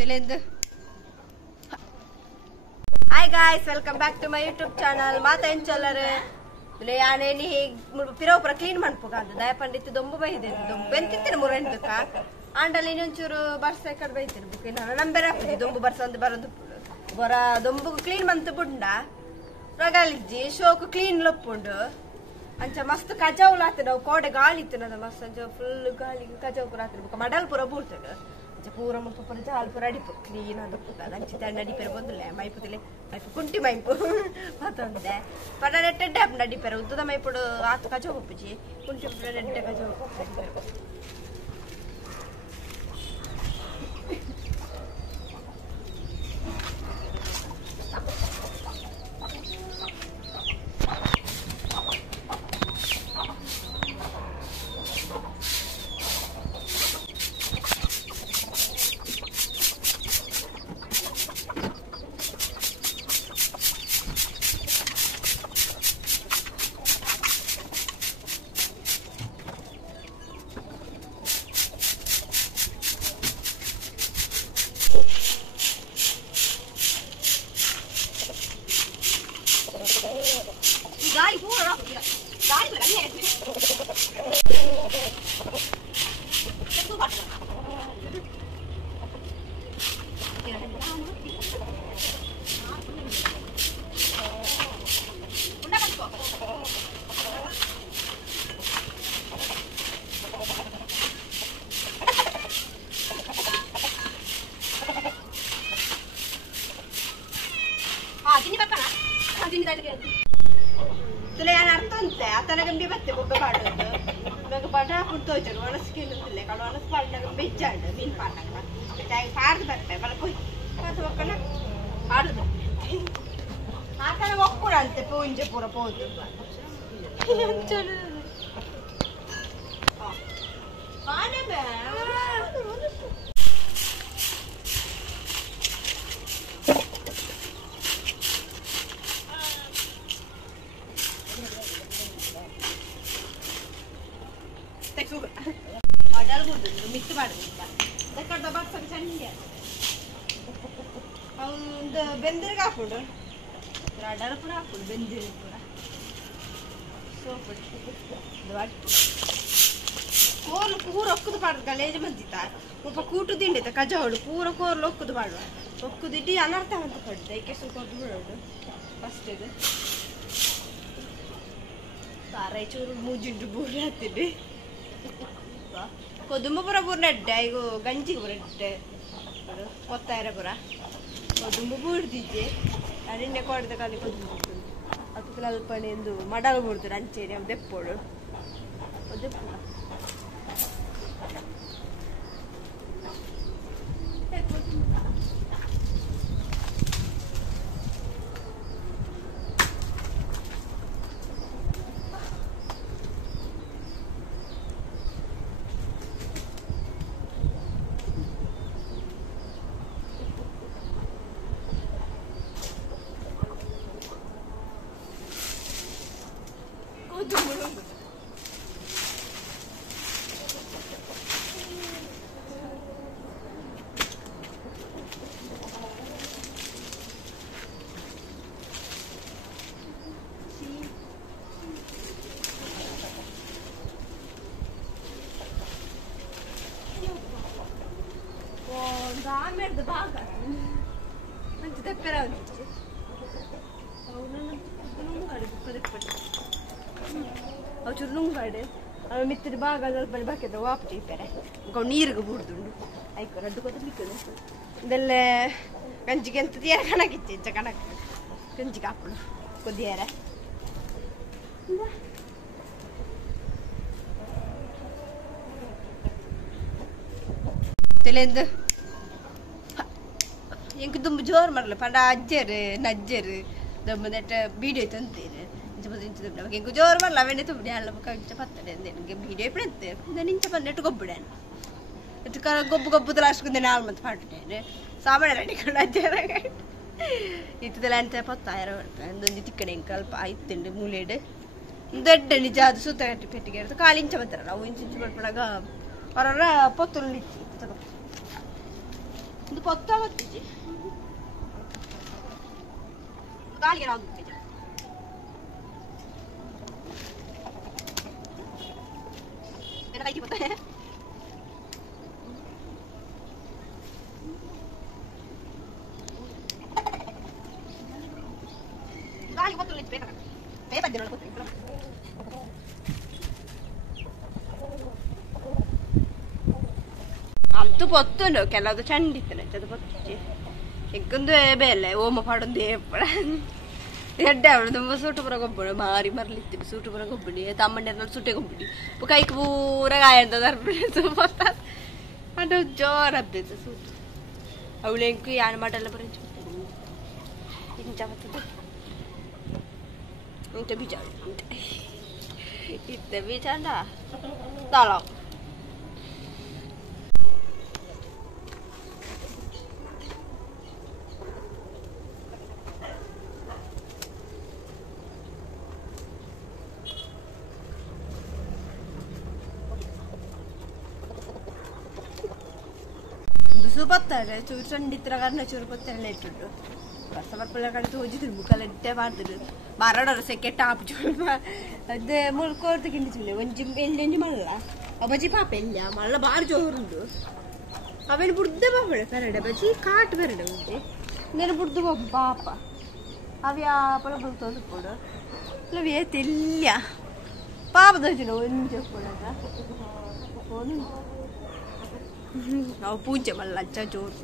ತಿಳಿದು hi guys welcome back to my YouTube channel माता एन चलरे ले याने नी पिरो पर क्लीन ಮಾಡ್ಪೋಗಾದ ದಯ ಪಂಡಿತ ದೊಂಬು ಬೈದೆ ದೊಂಬು ಬೆಂತಿತ್ತಿನ ಮುರೆಂದಕ ಆಂಡಲಿ ಒಂಚೂರು ಬರ್ಸ ಕಡೆ ಬೈತಿನ ಬುಕಿನ ನಂಬರ್ ಹಾಕಿ ದೊಂಬು ಬರ್ಸ ಒಂದು ಬರೋದು ಬರ ದೊಂಬು ಕ್ಲೀನ್ ಮಂತ ಬುಂಡ ರಗಾಲಿಜ್ಜಿ ಶೋಕು ಕ್ಲೀನ್ ಲಪ್ಪುಂಡು ಅಂಚ ಮಸ್ತ್ ಕಜಾವುಲಾತ ನಾವು ಕೋಡೆ ಗಾಳಿ ಇತ್ತನ ಮಸ್ತ್ ಅಂಚ ಫುಲ್ ಗಾಳಿ ಕಜಾವು ಪುರ ಆತ ಬುಕ ಮಡಲ್ ಪುರ ಬೂರ್ತದ पूरा मुख पर जाल पर अड़ी क्लीन अंची अड़ी पेर बंदे मैपुले मैपु कुंटी मैपु मतंदे पट नेट अड़ी पेर उद्द मैपुड़ आत कजो पप्पी कुंटी नेट कजो गाड़ी पूरा गाड़ी में नहीं है तो बात हाँ किन्नी बात करना हाँ किन्नी दाल के तुला यार अर्थ अंते आता ना गंभी बत्ते बुक पाडोದು मग पाडा कुंतोचर वनस केलुतिल्ले काल वनस पाडना बेच्चांड मीन पाडना ताई पाड बत्ते मला कोई पास वकना पाडದು आताना वक्कुडंते पोंजे पूरा पोದು चलो आने बे मडल बुड्डु मिक्स माडಬೇಕು ದಕ್ಕಡ ಬಾಕ್ಸ್ ಚಂಡಿ ಒಂದು ಬೆಂದಿರಿಗೆ ಹಾಕೊಂಡು ರಡರ ಪುರ ಹಾಕೊಂಡು ಬೆಂದಿರಿಗೆ ಪುರ ಸೋಪಡಿ ದವಾಡಿ ಕೋಲು ಪೂರ ಒಕ್ಕದು ಪಾಡ್ದು ಗಲೇಜ್ ಬಂದಿತ್ತ ಒಬ್ಬ ಕೂಟು ತಿಂಡಿತ ಕಜಾವಡು ಪೂರ ಕೋರ್ಲು ಒಕ್ಕದು ಪಾಡುವ ಒಕ್ಕದಿಟ್ಟು ಅನರ್ಥ ಅಂತ ಪಡ್ದೆ ಏಕೆ ಸ್ವಲ್ಪ ಬಿಡೋದು ಫಸ್ಟ್ ಇದು ಸಾರೈ ಚೂರು ಮೂಜಿಂಡು ಬೂರಿ ಹತ್ತಿದ್ದೆ ಕೊದುಂಬ ಪುರ ಪೂರ್ಣ ಎಡ್ಡೆ ಈಗ ಗಂಜಿಗೆ ಪುರ ಎಡ್ಡೆ ಕೊತ್ತಾಯಿರ ಪುರ ಕೊದುಂಬ ಬೂಡ್ದಿದ್ದೆ ಅಡಿಂಡೆ ಕೊಡ್ದ ಕಾಲಿ ಕೊದುಂಬ ಅದಕ್ಕೆ ಅಲ್ಪನೆ ಎಂದು ಮಡಲು ಬೂಡ್ತಾರೆ ಅಂಚೇರಿ ಅವು ದೆಪ್ಪೋಡು ದೆಪ್ಪು दामेर्द भाग मंచి దెప్పరా ఉంది అవును ನುಂಗಾಡಿ ಕರೆಕ್ಟ್ ಅವು ಚೂರು ನುಂಗಾಡಿ ಅವ ಮಿತ್ತಿದ ಭಾಗ ಸ್ವಲ್ಪ ಬಾಕಿದ ವಾಪಸ್ ಇಪ್ಪರೆ ಗೌ ನೀರಿಗೆ ಬುಡ್ದುಂಡು ಐಕ ರಡ್ಡು ಕೊತ್ತಲಿಕ್ಕದು ಇದೆಲ್ಲ ಗಂಜಿಗೆ ಎಂತ ತೀರ ಕಣಕಿಚ್ಚೆ ಇಂಚ ಕಣಕ್ ಗಂಜಿಗೆ ಹಾಕೊಂಡು ಕೊದ್ದಿಯಾರ ತಿಳಿದು इंक दुम जोर मरल पंड अज्जर नज्जर दम नेट वीडियो तंतीरे इंच दुम इंक जोर मरल अवेने तुम याल कंच पत्तडे इंके वीडियो इपडते दन इंच पन्नेट गोब्बडन इट कर गोब्बु गोब्बु तलास्कुंदे नाल मत फाटडे सामने रेडी कंड अज्जर इतदला अंत पत्तायर ಒಂದೊಂದು ತಿಕ್ಕಡೆ ಇಂಕ ಅಲ್ಪ ಐತಿಂಡೆ ಮೂಲೆಡೆ ದೊಡ್ಡ ನಿಜ ಅದು ಸುತ್ತ ಕಟ್ಟಿ ಪೆಟ್ಟಿಗೆ ಇರುತ್ತೆ ಕಾಲು ಇಂಚ ಬರ್ತಾರಲ್ಲ ಅವು ಇಂಚು ಇಂಚು ಮಾಡ್ಕೊಂಡಾಗ ಅವರ ಪೊತ್ತಲು ನಿಚ್ಚಿ ಇದು ಪೊತ್ತಾವತ್ತಿಜಿ ಗಾಳಿಗೆ ರಾದು ಕೈಗೆ ಬರ್ತದೆ ಗಾಳಿಗೆ ಬರ್ತಲ್ಲ ಬೇಕಾಗ್ತದೆ ಬೇಬದ್ದೆ ನೋಡಿ ಅಂತೂ పొత్తుండు ಕೆಲವದು ಚಂಡಿತ್ತನೆ ಅದು పొత్ತಿ ಎಕ್ಕಂದು ಬೇಲೆ ಓಮ ಪಾಡೊಂದು ಏಪಡ ಎಡ್ಡೆ ಅವಳು ತುಂಬ ಸೂಟು ಪುರ ಗೊಬ್ಬಳು ಮಾರಿ ಮರಲಿತ್ತು ಸೂಟು ಪುರ ಗೊಬ್ಬಡಿ ತಮ್ಮಂಡೆಲ್ಲ ಸುಟ್ಟೆ ಗೊಬ್ಬಡಿ ಕೈಗೆ ಪೂರ ಗಾಯಂತ ತರ್ಬಿಟ್ಟು ಪೊತ್ತ ಅದು ಜೋರ ಹಬ್ಬಿತ್ತು ಸೂಟು ಅವಳು ಎಂಕು ಯಾನ್ ಮಾಡಲ್ಲ ಬರಂಚ ಇಂಚ ಬರ್ತದೆ ಇಂಟ ಬೀಜ ಇತ್ತ ಬೀಜ ಅಂದ ತಾಳ ಸುಪತ್ತಾರೆ ಚೂರು ಚಂಡಿತ್ರ ಕಾರಣ ಚೂರು ಪತ್ತೆಲ್ಲ ಇಟ್ಟಿಟ್ಟು ವರ್ಷ ಬರ್ಪಲ್ಲ ಕಡೆ ಹೋಗಿದ್ರು ಮುಖಲ್ಲ ಇಟ್ಟೆ ಮಾಡ್ತಿದ್ರು ಮರಡೋರು ಸೆಕೆ ಟಾಪ್ ಚೂರು ಅದೇ ಮುಳ್ಕೋರ್ದು ಕಿಂಡಿಸಿಲ್ಲ ಒಂಜಿ ಎಲ್ಲಿ ಮಲ್ಲ ಬಜ್ಜಿ ಪಾಪ ಎಲ್ಲ ಮಲ್ಲ ಬಾರಿ ಜೋರುಂಡು ಅವೇನು ಬುಡ್ದೆ ಬಾಬಳೆ ಪೆರಡೆ ಬಜ್ಜಿ ಕಾಟು ಪೆರಡೆ ಉಂಟೆ నేను బుడ్డు పాప అవి ఆపల బుడుతుంది కూడా అవి తెల్ల పాప దొచ్చిన ఒంది చెప్పడాక ನಾವು ಪೂಜೆ ಮಲ್ಲಚ್ಚ ಜೋರು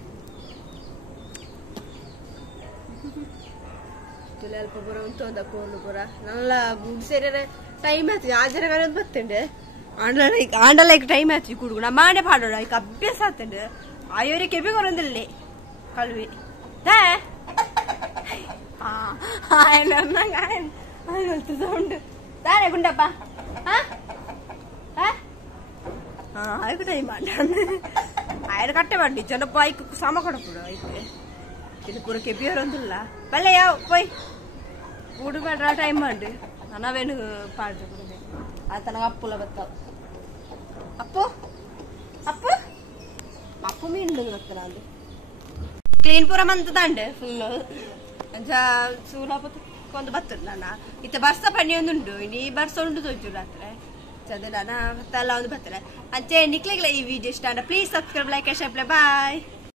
ತುಲೆಲ್ಪ ಪುರ ಉಂಟು ಕೋಲು ಪುರ ನಲ್ಲ ಗುಡ್ಸೇರ ಟೈಮ್ ಆಯ್ತು ಆಜರ ಬತ್ತಂಡೆ ಆಂಡಲೈಕ್ ಟೈಮ್ ಆಯ್ತು ಕುಡುಗು ನಮ್ಮ ಮಾಡೇ ಪಾಡೋಣ ಈಗ ಅಭ್ಯಾಸ ಆತಂಡೆ ಆಯೋರಿ ಕೆಬಿ ಕೊರೊಂದಿಲ್ಲೇ ಕಲ್ವಿ ఆయన వెళ్తుంది దాని గుండప్ప ఆయనకు టైం మాట్లాడు ఆయన కట్టేవాడి చిన్నప్ప ఐకు సమ కొడప్పుడు ఐకు ఇది పూర కెప్పియరొందుల్ల బల్లే పోయి ఊడు పడ్రా టైం అండి అన్నవేను పాడు అతను అప్పుల బతావు అప్పు అప్పు అప్పు మీండు వస్తున్నాను ಕ್ಲೀನ್ ಪೂರ ಮಂತದಂಡೆ ಫುಲ್ ಸೂಲಪತ್ತು ಕೊಂದು ಬರ್ತದೆ ನಾನು ಇತ್ತ ಬರ್ಸ ಪಣ್ಣಿ ಒಂದುಂಟು ಇನ್ನು ಈ ಬರ್ಸ ಉಂಟು ತೋಚು ರಾತ್ರಿ ಚದ ನಾನು ತಲ್ಲ ಒಂದು ಬರ್ತಾರೆ ಅಂಚೆ ನಿಕ್ಲಿಗ್ಲ ಈ ವಿಡಿಯೋ ಇಷ್ಟ please subscribe like share bye.